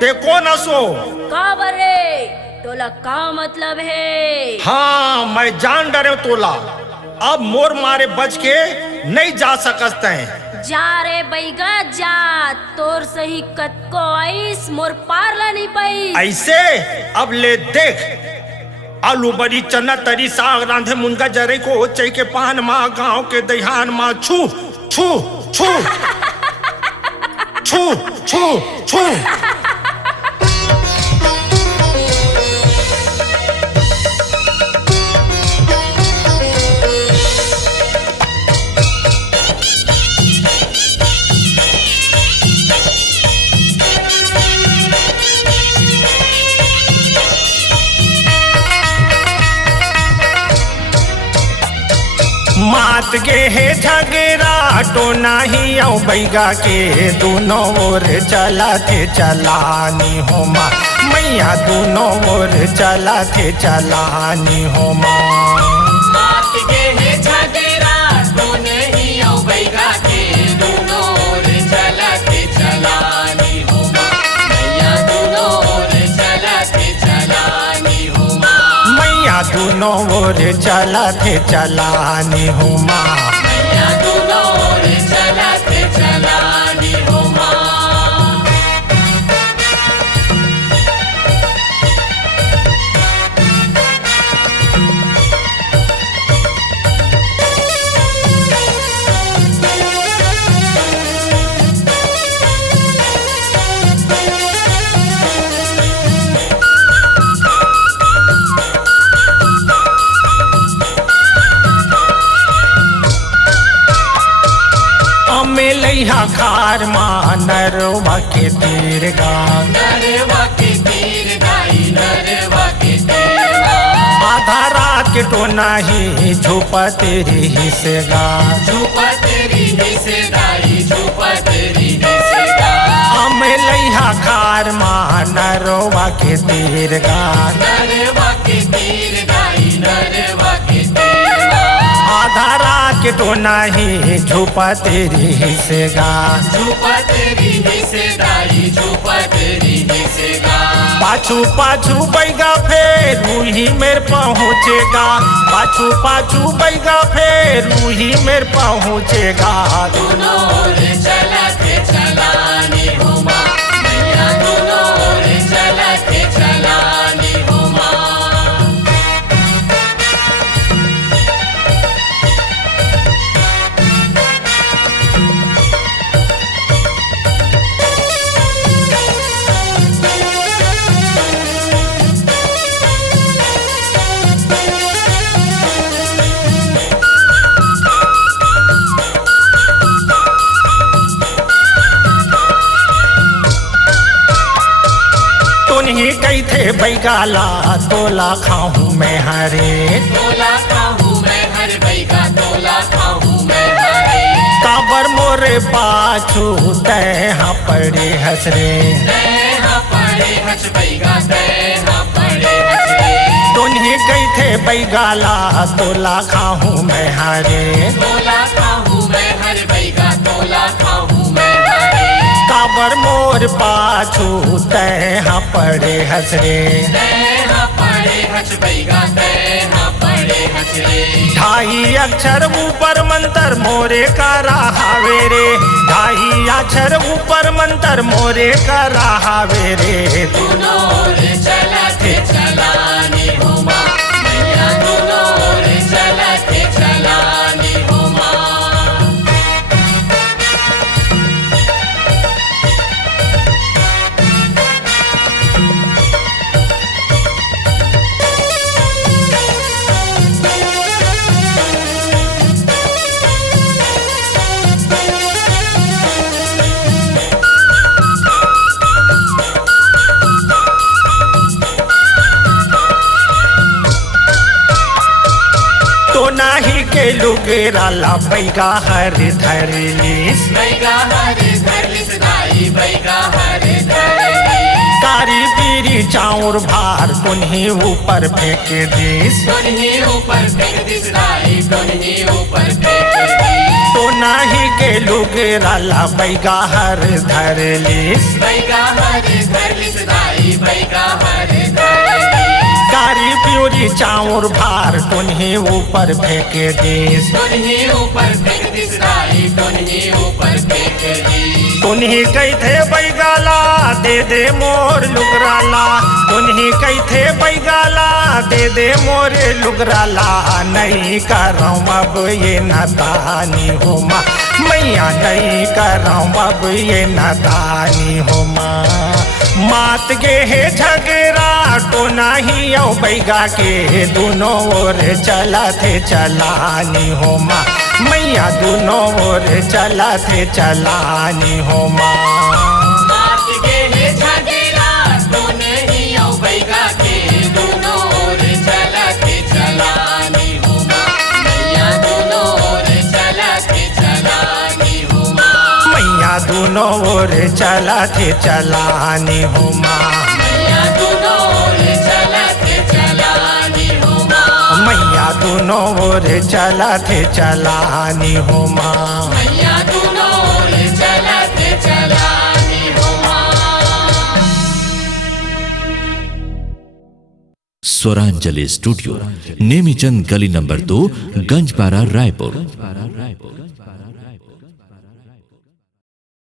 ते कौन असो? का बरे तोला का मतलब है? हाँ मैं जान डरे तोला, अब मोर मारे बच के नहीं जा सकते हैं। जा रे बैगा जा, तोर सही कतको आइस मोर पारला नहीं पाई। ऐसे अब ले देख, आलू बड़ी चना तरी साग रांधे मुनगा जरे को चई के पान माँ गाँव के दहियान माँ छू छू छू छू छू छू। मात के है झगड़ा तो नहीं आओ बैगा के दोनों ओर चला थे चलानी हो माँ मैया, दोनों ओर चला थे चलानी हो माँ। मात के है झगड़ा तो नहीं आओ बैगा के दोनों ओर चला थे चलानी हो माँ मैया, दोनों ओर चला थे चलानी हो माँ मैया, दोनों ओर चला थे चलानी हो माँ मैया, दोनों ओर चला थे चलानी हो माँ। लैहा खार माँ नरवा के तीर गा, नरवा के तीर गाई नरवा के तीर गाई। आधा रात के तो नहीं झुपा तेरी ही से गा, झुपा तेरी हिस्सेदारी झुपा तेरी हिस्सेदारी। हम लैहा खार माँ नरवा के तीर गा, नरवा के तीर गाई नरवा के तीर गाई। आधा रात के तो नहीं झुपा तेरी ही से गा, झुपा तेरी हिस्सेदारी झुपा तेरी हिस्सेदारी। पाछू पाछू बैगा फेर रूही मेर पहुँचेगा, पाछू पाछू बैगा फेर रूही मेर पहुँचेगा। दोनों ओर चला थे चलानी हो माँ मैया, दोनों ओर चला थे चलानी हो माँ। तुन्ही कही थे बैगाला तोला खाऊं मैं हरे, तोला खाऊं मैं हर बैगा तोला खाऊं मैं हरे। काबर मोरे पाछू तैहा पड़े हसरे, तैहा पड़े हस बैगा तैहा पड़े हस रे। तुन्ही कही थे बैगाला तोला खाऊं मैं हरे, तोला खाऊं मैं हर बैगा तोला खाऊं मैं हरे। काबर मोर पाछू तैहा पड़े हसरे, तैहा पड़े हस बैगा तैहा पड़े हस रे। ढाई अक्षर ऊपर मंतर मोरे का रहावे रे, ढाई अक्षर ऊपर मंतर मोरे का रहावे रे। दोनों ओर चला थे चलानी हो माँ मैया, दोनों ओर चला थे चलानी हो माँ। तो नाही के लुगेरा ला बैगा हर धरलीस, बैगा हरे धरलिस गाई बैगा हरे धरलिस। कारी पीरी चाउर भार तुन्ही ऊपर फेंक दीस, तुन्ही ऊपर फेंक दिस गाई तुन्ही ऊपर फेंक दी। तो नाही के लुगराला बैगा हर धरलिस बैगा हर धरलिस दाई बैगा हर धरलिस कारी प्यूरी चाउर भार टोन्ही ऊपर फेंक दिस टोन्ही ऊपर फेंक दिस दाई टोन्ही ऊपर फेंक दिस टोन्ही कैथे बैगाला दे मोर लुगराला टोन्ही कैथे बैगाला दे मोर लुगराला नहीं करऊँ अब ये नदानी हो माँ मैया नहीं करऊँ अब ये नदानी हो माँ मात गे है झगड़ा तो नहीं औ बैगा के दोनों ओर चला थे चलानी हो माँ मैया दोनों ओर चला थे चलानी हो माँ मात गे है झगड़ा तो नहीं औ बैगा के दोनों ओर चला थे चलानी हो माँ मैया दोनों ओर चला थे चलानी हो माँ मैया दोनों ओर चला थे चलानी हो माँ मैया दोनों ओर चला थे चलानी हो माँ मैया दोनों ओर चला थे चलानी हो माँ मैया दोनों ओर चला थे चलानी हो माँ स्वरांजलि स्टूडियो नेमीचंद गली नंबर 2 गंजपारा रायपुर।